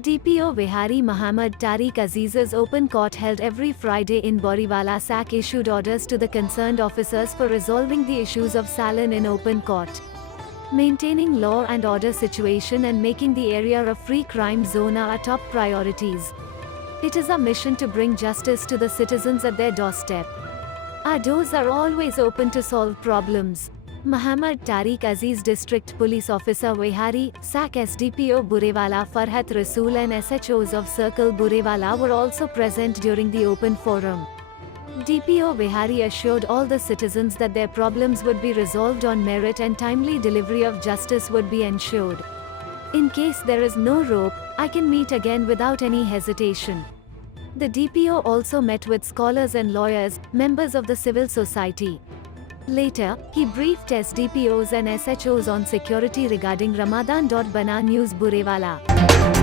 DPO Wahari Muhammad Tariq Aziz's open court held every Friday in Boriwala SAC issued orders to the concerned officers for resolving the issues of Salon in open court. Maintaining law and order situation and making the area a free crime zone are our top priorities. It is our mission to bring justice to the citizens at their doorstep. Our doors are always open to solve problems. Muhammad Tariq Aziz District Police Officer Wahari, SAC SDPO Buriwala Farhat Rasool and SHOs of Circle Buriwala were also present during the open forum. DPO Wahari assured all the citizens that their problems would be resolved on merit and timely delivery of justice would be ensured. In case there is no rope, I can meet again without any hesitation. The DPO also met with scholars and lawyers, members of the civil society. Later, he briefed SDPOs and SHOs on security regarding Ramadan. Bana News Buriwala.